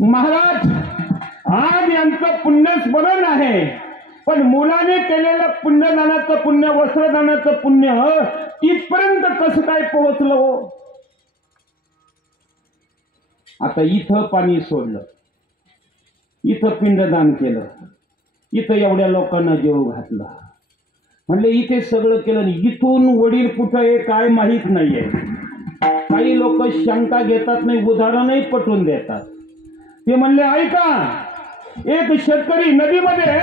महाराज आज यांचं पुण्यस्मरण आहे, पण मुलाने केलेलं पुण्यदानाचं पुण्य, वस्त्रदानाचं पुण्य तिथपर्यंत कसं काय पोहोचलं हो? आता इथं पाणी सोडलं, इथं पिंडदान केलं, इथं एवढ्या लोकांना जेव घातला, म्हणले इथे सगळं केलं, इथून वडील कुठं आहे काय माहीत नाहीये. काही लोक शंका घेतात नाही, उदाहरणही पटवून देतात. ते म्हणले ऐका, एक शेतकरी नदीमध्ये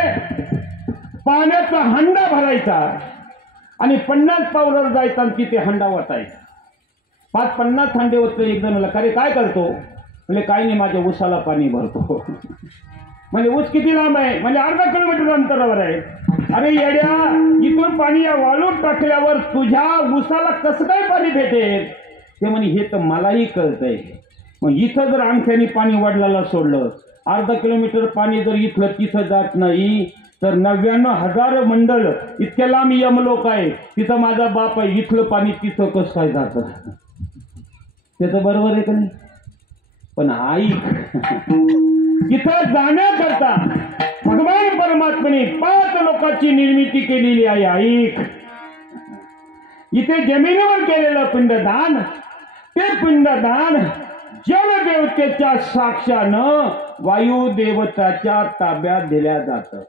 पाण्याचा हंडा भरायचा आणि 50 पावलावर जायचा आणि तिथे हंडा वाटायचा. 50 हंडे होते. एकदम म्हणला अरे काय करतो? म्हणजे काय नाही, माझ्या ऊसाला पाणी भरतो. म्हणजे ऊस किती लांब आहे? म्हणजे अर्धा किलोमीटर अंतरावर आहे. अरे येड्या, इथून पाणी या वाळूत टाकल्यावर तुझ्या ऊसाला कसं काय पाणी भेटेल? ते म्हणे हे तर मलाही कळतंय. मग इथं जर अंगठ्याने पाणी वडिलाला सोडलं, अर्धा किलोमीटर पाणी जर इथलं तिथं जात नाही, तर 99,000 मंडल इतक्या लांब यमलोक आहे, तिथं माझा बाप आहे, इथलं पाणी तिथं कसं काय जातं? त्याचं बरोबर आहे का नाही? पण ऐक, तिथं जाण्याकरता भगवान परमात्म्याने 5 लोकांची निर्मिती केलेली आहे. ऐक, इथे जमिनीवर केलेलं पिंडदान, ते पिंडदान जलदेवतेच्या साक्षानं वायुदेवताच्या ताब्यात दिल्या जातं.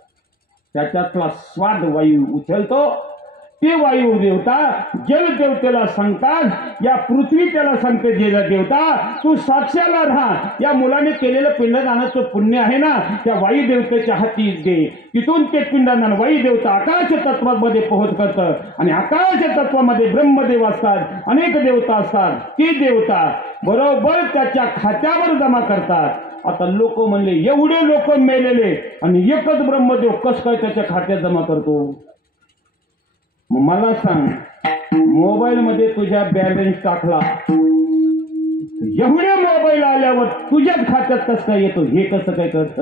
त्याच्यातला स्वाद वायू उचलतो, ते वायू देवता जलदेवतेला सांगतात, या पृथ्वी त्याला सांगते जलदेवता तू साक्षाला राहा, या मुलाने केलेलं पिंडदानाचं पुण्य आहे ना, त्या वायुदेवतेच्या हाती दे. तिथून ते पिंडदान वायुदेवता आकाश तत्वामध्ये पोहोच करतं आणि आकाश तत्वामध्ये ब्रह्मदेव असतात, अनेक देवता असतात. ती देवता बरोबर त्याच्या खात्यावर जमा करतात. आता लोक म्हणले एवढे लोक मेलेले आणि एकच ब्रह्मदेव कस काय त्याच्या खात्यात जमा करतो? मग मला सांग, मोबाईल मध्ये तुझ्या बॅलन्स टाकला, एवढे मोबाईल आल्यावर तुझ्याच खात्यात कसं काय येतो? हे कसं काय करत?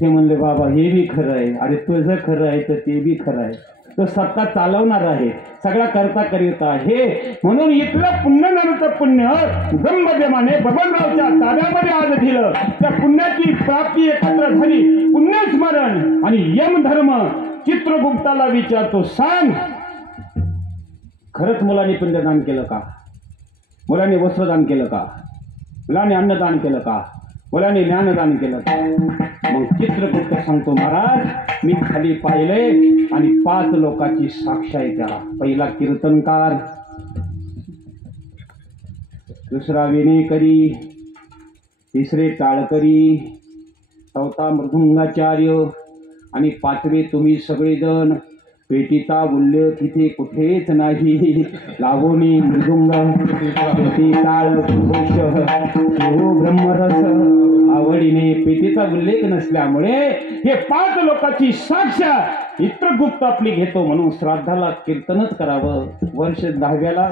ते म्हणले बाबा हे बी खरं आहे. अरे तुझं खरं आहे तर ते बी खरं आहे. तो सत्ता चालवणार आहे, सगळा करता करीत आहे. म्हणून इथलं पुण्यदानाचं पुण्य ब्रह्मदेवाने बबनरावच्या ताब्यामध्ये आज दिलं. त्या पुण्याची प्राप्ती एकत्र झाली. पुण्यस्मरण आणि यमधर्म. चित्रगुप्ताला विचारतो, सांग खरंच मुलाने पिंडदान केलं का? मुलाने वस्त्रदान केलं का? मुलाने अन्नदान केलं का? मुलाने ज्ञानदान केलं का? मग चित्रगुप्त सांगतो, महाराज मी खाली पाहिले आणि 5 लोकांची साक्ष आहे त्याला. पहिला कीर्तनकार, दुसरा विनेकरी, तिसरे टाळकरी, चौथा मृदुंगाचार्य आणि 5वे तुम्ही सगळेजण. पेटीचा उल्लेख तिथे कुठेच नाही. लावणी मृदुंग, पेटी, टाळ, ब्रह्मरस आवडीने पेटीचा उल्लेख नसल्यामुळे हे 5 लोकांची साक्ष चित्रगुप्त आपली घेतो. म्हणून श्राद्धाला कीर्तनच करावं. वर्ष 10व्याला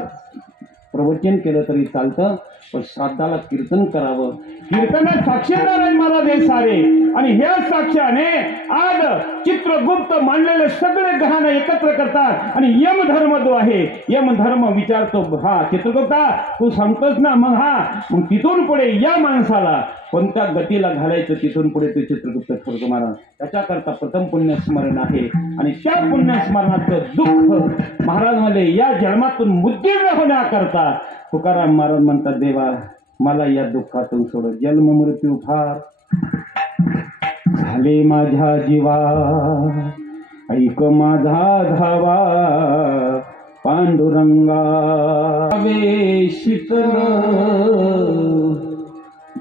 प्रवचन केलं तरी चालतं, पण श्राद्धाला कीर्तन करावं. कीर्तनात साक्षीदार आहे मला दे सारे. आणि ह्या साक्षाने आज चित्रगुप्त मांडलेले सगळे गहाणे एकत्र करतात. आणि यमधर्म जो आहे, यमधर्म विचारतो, हा चित्रगुप्ता तू सांगतोस ना, मग हा मग तिथून पुढे या माणसाला कोणत्या गतीला घालायचं, तिथून पुढे ते चित्रगुप्त ठरतो महाराज. त्याच्याकरता प्रथम पुण्यस्मरण आहे. आणि त्या पुण्यस्मरणाचं दुःख महाराज म्हणले या जन्मातून मुद्दिर होण्याकरता तुकाराम महाराज म्हणतात, देवा मला या दुःखातून सोड. जन्म मृत्यू फार झाले माझ्या जीवा, ऐक माझा धावा पांडुरंगा. वे शीतल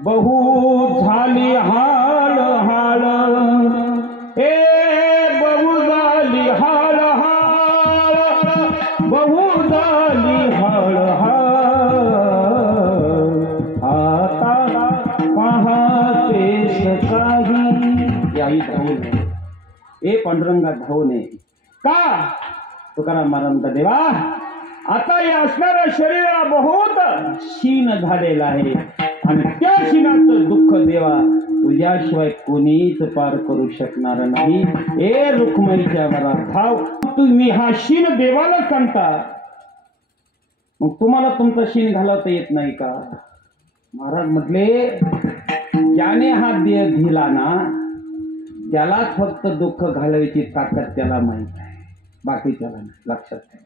बहु झाली हाल हाल, ए बहु झाली हाल हाल, बहु झाली हाल हाल. आता पाहतेस काही याही धावून ए पांडुरंगा धावून का? तुकाराम महाराज देवा आता या असणाऱ्या शरीराला बहुत क्षीण झालेला आहे आणि त्या क्षीणाचं दुःख देवा तुझ्याशिवाय कोणीच पार करू शकणार नाही. ए रुक्मिणीच्या वरा धाव. तुम्ही हा क्षीण देवाला सांगता, मग तुम्हाला तुमचा क्षीण घालवता येत नाही का? महाराज म्हटले ज्याने हा देह दिला ना त्यालाच फक्त दुःख घालवायची ताकद त्याला माहीत आहे, बाकीच्याला नाही. लक्षात ठेवा.